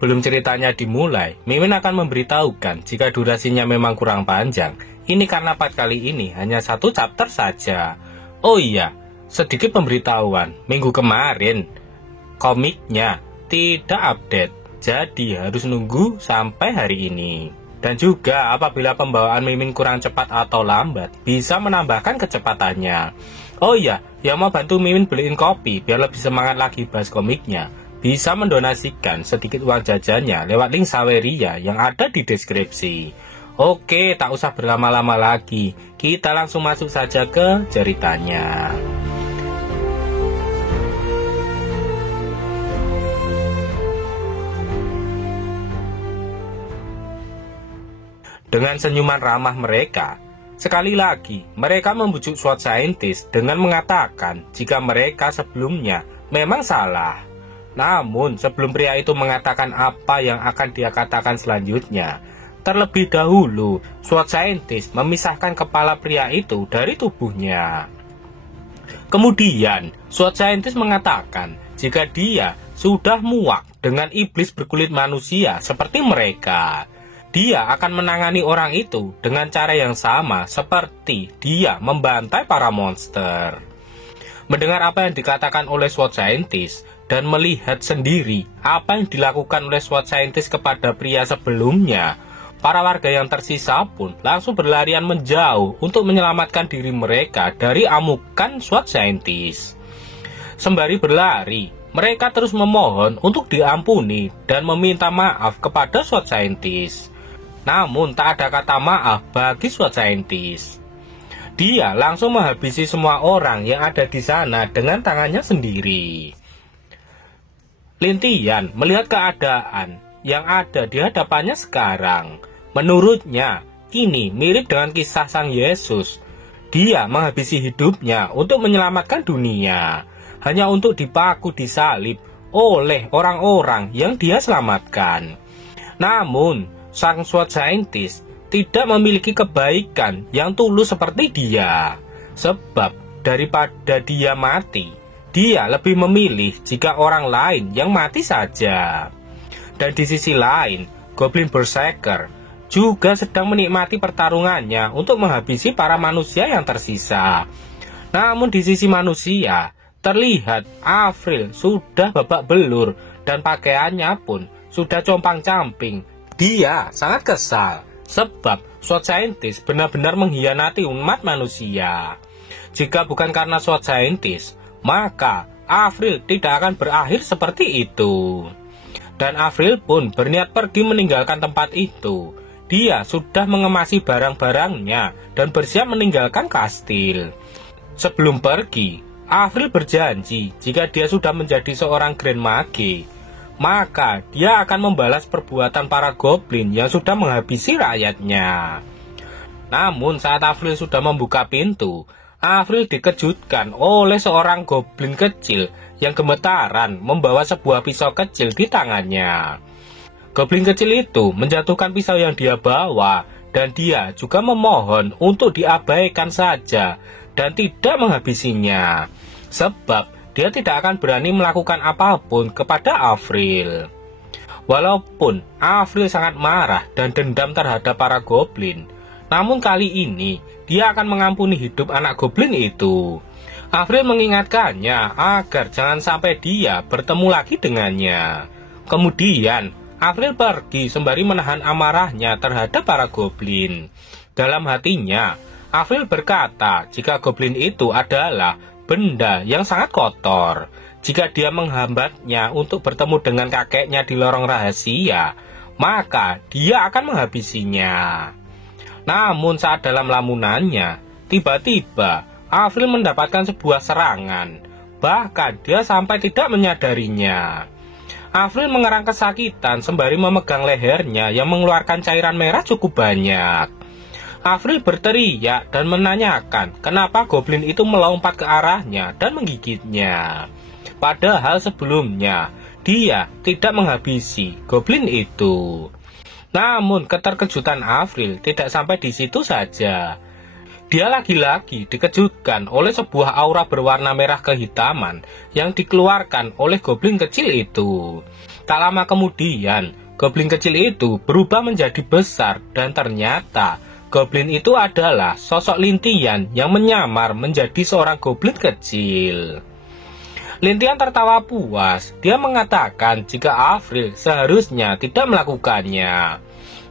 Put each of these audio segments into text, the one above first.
Sebelum ceritanya dimulai, Mimin akan memberitahukan jika durasinya memang kurang panjang. Ini karena part kali ini hanya 1 chapter saja. Oh iya, sedikit pemberitahuan. Minggu kemarin, komiknya tidak update. Jadi harus nunggu sampai hari ini. Dan juga apabila pembawaan Mimin kurang cepat atau lambat, bisa menambahkan kecepatannya. Oh iya, yang mau bantu Mimin beliin kopi biar lebih semangat lagi bahas komiknya, bisa mendonasikan sedikit uang jajannya lewat link Saweria yang ada di deskripsi. Oke, tak usah berlama-lama lagi, kita langsung masuk saja ke ceritanya. Dengan senyuman ramah mereka, sekali lagi mereka membujuk SWOT Scientist dengan mengatakan jika mereka sebelumnya memang salah. Namun sebelum pria itu mengatakan apa yang akan dia katakan selanjutnya, terlebih dahulu SWOT Scientist memisahkan kepala pria itu dari tubuhnya. Kemudian SWOT Scientist mengatakan jika dia sudah muak dengan iblis berkulit manusia seperti mereka, dia akan menangani orang itu dengan cara yang sama seperti dia membantai para monster. Mendengar apa yang dikatakan oleh SWOT Scientist dan melihat sendiri apa yang dilakukan oleh SWOT Scientist kepada pria sebelumnya, para warga yang tersisa pun langsung berlarian menjauh untuk menyelamatkan diri mereka dari amukan SWOT Scientist. Sembari berlari, mereka terus memohon untuk diampuni dan meminta maaf kepada SWOT Scientist. Namun tak ada kata maaf bagi SWOT Scientist. Dia langsung menghabisi semua orang yang ada di sana dengan tangannya sendiri. Lintian melihat keadaan yang ada di hadapannya sekarang. Menurutnya, ini mirip dengan kisah Sang Yesus. Dia menghabisi hidupnya untuk menyelamatkan dunia, hanya untuk dipaku di salib oleh orang-orang yang dia selamatkan. Namun, Sang SWOT Scientist tidak memiliki kebaikan yang tulus seperti dia. Sebab daripada dia mati, dia lebih memilih jika orang lain yang mati saja. Dan di sisi lain, Goblin Berserker juga sedang menikmati pertarungannya untuk menghabisi para manusia yang tersisa. Namun di sisi manusia, terlihat Avril sudah babak belur dan pakaiannya pun sudah compang-camping. Dia sangat kesal sebab SWOT Scientist benar-benar mengkhianati umat manusia. Jika bukan karena SWOT Scientist, maka Avril tidak akan berakhir seperti itu. Dan Avril pun berniat pergi meninggalkan tempat itu. Dia sudah mengemasi barang-barangnya dan bersiap meninggalkan kastil. Sebelum pergi, Avril berjanji jika dia sudah menjadi seorang Grand Mage, maka dia akan membalas perbuatan para goblin yang sudah menghabisi rakyatnya. Namun saat Avril sudah membuka pintu, Avril dikejutkan oleh seorang goblin kecil yang gemetaran membawa sebuah pisau kecil di tangannya. Goblin kecil itu menjatuhkan pisau yang dia bawa dan dia juga memohon untuk diabaikan saja dan tidak menghabisinya, sebab dia tidak akan berani melakukan apapun kepada Avril. Walaupun Avril sangat marah dan dendam terhadap para goblin, namun kali ini dia akan mengampuni hidup anak goblin itu. Avril mengingatkannya agar jangan sampai dia bertemu lagi dengannya. Kemudian Avril pergi sembari menahan amarahnya terhadap para goblin. Dalam hatinya, Avril berkata jika goblin itu adalah benda yang sangat kotor. Jika dia menghambatnya untuk bertemu dengan kakeknya di lorong rahasia, maka dia akan menghabisinya. Namun saat dalam lamunannya, tiba-tiba Avril mendapatkan sebuah serangan. Bahkan dia sampai tidak menyadarinya. Avril mengerang kesakitan sembari memegang lehernya yang mengeluarkan cairan merah cukup banyak. Avril berteriak dan menanyakan kenapa goblin itu melompat ke arahnya dan menggigitnya. Padahal sebelumnya dia tidak menghabisi goblin itu. Namun keterkejutan Avril tidak sampai di situ saja. Dia lagi-lagi dikejutkan oleh sebuah aura berwarna merah kehitaman yang dikeluarkan oleh goblin kecil itu. Tak lama kemudian, goblin kecil itu berubah menjadi besar dan ternyata goblin itu adalah sosok Lintian yang menyamar menjadi seorang goblin kecil. Lintian tertawa puas. Dia mengatakan jika Avril seharusnya tidak melakukannya.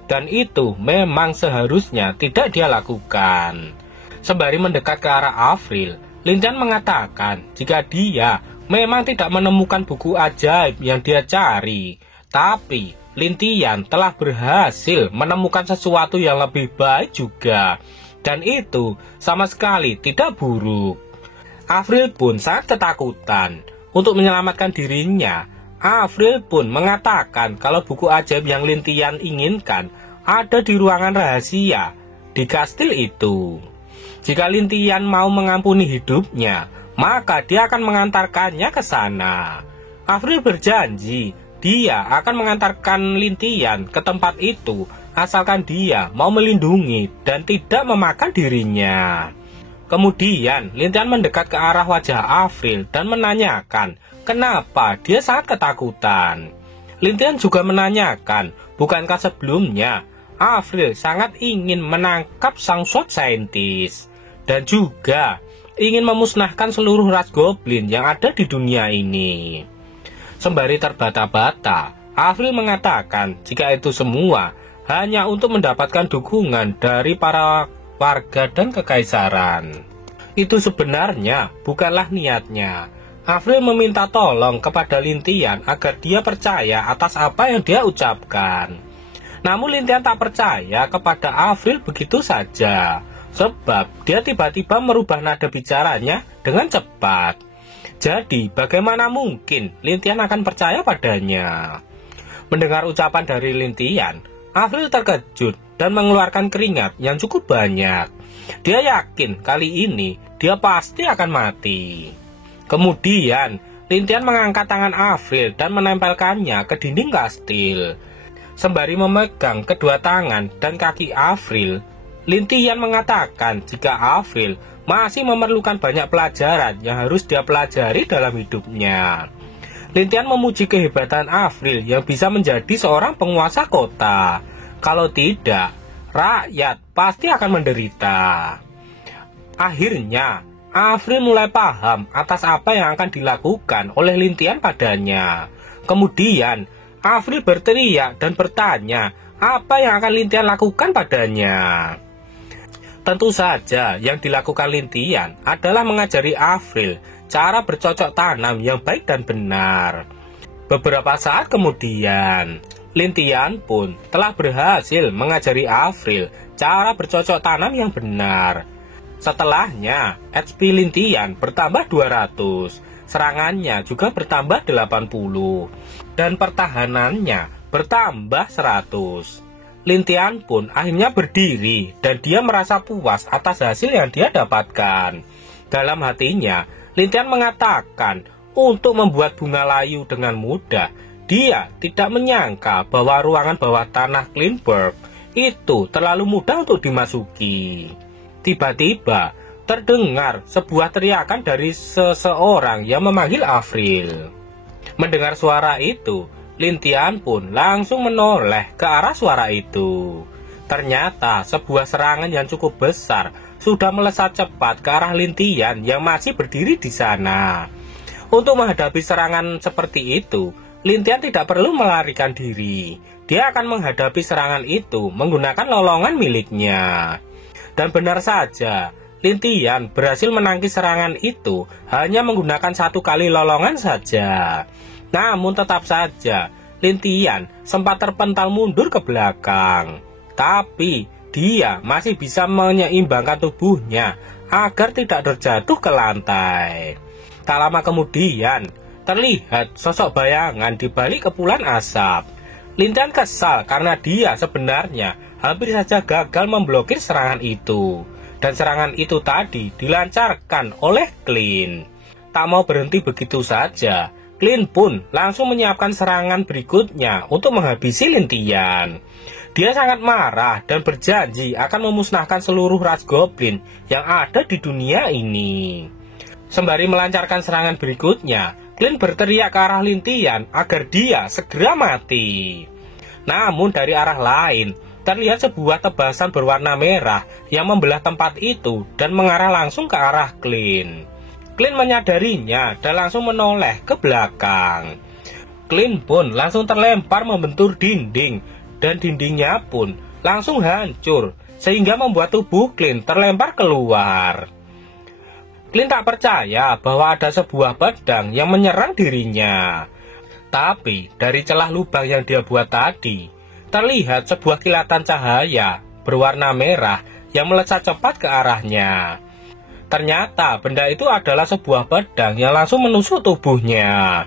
Dan itu memang seharusnya tidak dia lakukan. Sembari mendekat ke arah Avril, Lintian mengatakan jika dia memang tidak menemukan buku ajaib yang dia cari. Tapi Lintian telah berhasil menemukan sesuatu yang lebih baik juga. Dan itu sama sekali tidak buruk. Avril pun sangat ketakutan. Untuk menyelamatkan dirinya, Avril pun mengatakan kalau buku ajaib yang Lintian inginkan ada di ruangan rahasia di kastil itu. Jika Lintian mau mengampuni hidupnya, maka dia akan mengantarkannya ke sana. Avril berjanji dia akan mengantarkan Lintian ke tempat itu asalkan dia mau melindungi dan tidak memakan dirinya. Kemudian Lintian mendekat ke arah wajah Avril dan menanyakan kenapa dia sangat ketakutan. Lintian juga menanyakan, bukankah sebelumnya Avril sangat ingin menangkap sang sword scientist dan juga ingin memusnahkan seluruh ras goblin yang ada di dunia ini. Sembari terbata-bata, Avril mengatakan jika itu semua hanya untuk mendapatkan dukungan dari para warga dan kekaisaran. Itu sebenarnya bukanlah niatnya. Avril meminta tolong kepada Lintian agar dia percaya atas apa yang dia ucapkan. Namun Lintian tak percaya kepada Avril begitu saja, sebab dia tiba-tiba merubah nada bicaranya dengan cepat. Jadi bagaimana mungkin Lintian akan percaya padanya? Mendengar ucapan dari Lintian, Avril terkejut dan mengeluarkan keringat yang cukup banyak. Dia yakin kali ini dia pasti akan mati. Kemudian Lintian mengangkat tangan Avril dan menempelkannya ke dinding kastil. Sembari memegang kedua tangan dan kaki Avril, Lintian mengatakan jika Avril masih memerlukan banyak pelajaran yang harus dia pelajari dalam hidupnya. Lintian memuji kehebatan Avril yang bisa menjadi seorang penguasa kota. Kalau tidak, rakyat pasti akan menderita. Akhirnya, Avril mulai paham atas apa yang akan dilakukan oleh Lintian padanya. Kemudian, Avril berteriak dan bertanya apa yang akan Lintian lakukan padanya. Tentu saja yang dilakukan Lintian adalah mengajari Avril cara bercocok tanam yang baik dan benar. Beberapa saat kemudian, Lintian pun telah berhasil mengajari Avril cara bercocok tanam yang benar. Setelahnya, HP Lintian bertambah 200, serangannya juga bertambah 80, dan pertahanannya bertambah 100. Lintian pun akhirnya berdiri dan dia merasa puas atas hasil yang dia dapatkan. Dalam hatinya, Lintian mengatakan untuk membuat bunga layu dengan mudah. Dia tidak menyangka bahwa ruangan bawah tanah Kleinburg itu terlalu mudah untuk dimasuki. Tiba-tiba terdengar sebuah teriakan dari seseorang yang memanggil Avril. Mendengar suara itu, Lintian pun langsung menoleh ke arah suara itu. Ternyata sebuah serangan yang cukup besar sudah melesat cepat ke arah Lintian yang masih berdiri di sana. Untuk menghadapi serangan seperti itu, Lintian tidak perlu melarikan diri. Dia akan menghadapi serangan itu menggunakan lolongan miliknya. Dan benar saja, Lintian berhasil menangkis serangan itu hanya menggunakan satu kali lolongan saja. Namun tetap saja, Lintian sempat terpental mundur ke belakang. Tapi dia masih bisa menyeimbangkan tubuhnya agar tidak terjatuh ke lantai. Tak lama kemudian, terlihat sosok bayangan di balik kepulan asap. Lintian kesal karena dia sebenarnya hampir saja gagal memblokir serangan itu. Dan serangan itu tadi dilancarkan oleh Klein. Tak mau berhenti begitu saja, Klein pun langsung menyiapkan serangan berikutnya untuk menghabisi Lintian. Dia sangat marah dan berjanji akan memusnahkan seluruh ras goblin yang ada di dunia ini. Sembari melancarkan serangan berikutnya, Clint berteriak ke arah Lintian agar dia segera mati. Namun dari arah lain, terlihat sebuah tebasan berwarna merah yang membelah tempat itu dan mengarah langsung ke arah Clint. Clint menyadarinya dan langsung menoleh ke belakang. Clint pun langsung terlempar membentur dinding, dan dindingnya pun langsung hancur, sehingga membuat tubuh Clint terlempar keluar. Clint tak percaya bahwa ada sebuah pedang yang menyerang dirinya. Tapi dari celah lubang yang dia buat tadi, terlihat sebuah kilatan cahaya berwarna merah yang melesat cepat ke arahnya. Ternyata benda itu adalah sebuah pedang yang langsung menusuk tubuhnya.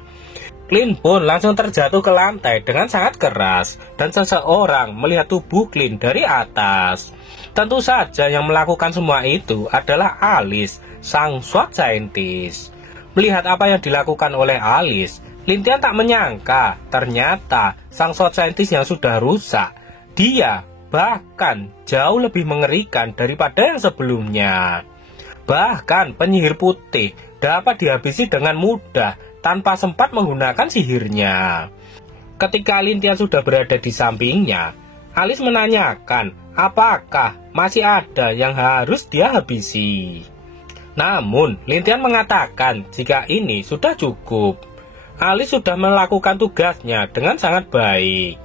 Clint pun langsung terjatuh ke lantai dengan sangat keras, dan seseorang melihat tubuh Clint dari atas. Tentu saja yang melakukan semua itu adalah Alice, sang SWAT scientist. Melihat apa yang dilakukan oleh Alice, Lintian tak menyangka ternyata sang SWAT scientist yang sudah rusak, dia bahkan jauh lebih mengerikan daripada yang sebelumnya. Bahkan penyihir putih dapat dihabisi dengan mudah tanpa sempat menggunakan sihirnya. Ketika Lintian sudah berada di sampingnya, Alice menanyakan apakah masih ada yang harus dia habisi. Namun Lintian mengatakan jika ini sudah cukup. Alice sudah melakukan tugasnya dengan sangat baik.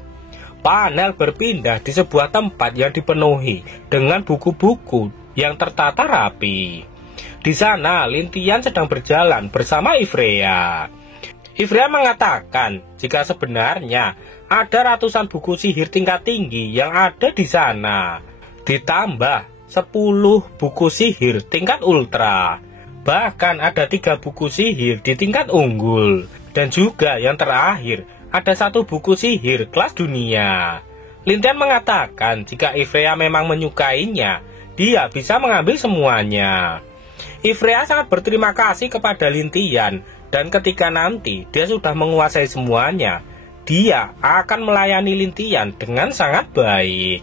Panel berpindah di sebuah tempat yang dipenuhi dengan buku-buku yang tertata rapi. Di sana Lintian sedang berjalan bersama Ivrea. Ivrea mengatakan jika sebenarnya ada ratusan buku sihir tingkat tinggi yang ada di sana, ditambah 10 buku sihir tingkat ultra. Bahkan ada 3 buku sihir di tingkat unggul. Dan juga yang terakhir, ada 1 buku sihir kelas dunia. Lintian mengatakan jika Ivrea memang menyukainya, dia bisa mengambil semuanya. Ivrea sangat berterima kasih kepada Lintian, dan ketika nanti dia sudah menguasai semuanya, dia akan melayani Lintian dengan sangat baik.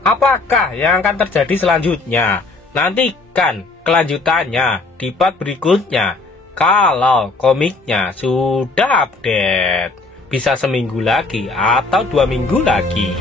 Apakah yang akan terjadi selanjutnya? Nantikan kelanjutannya di part berikutnya. Kalau komiknya sudah update, bisa seminggu lagi atau 2 minggu lagi.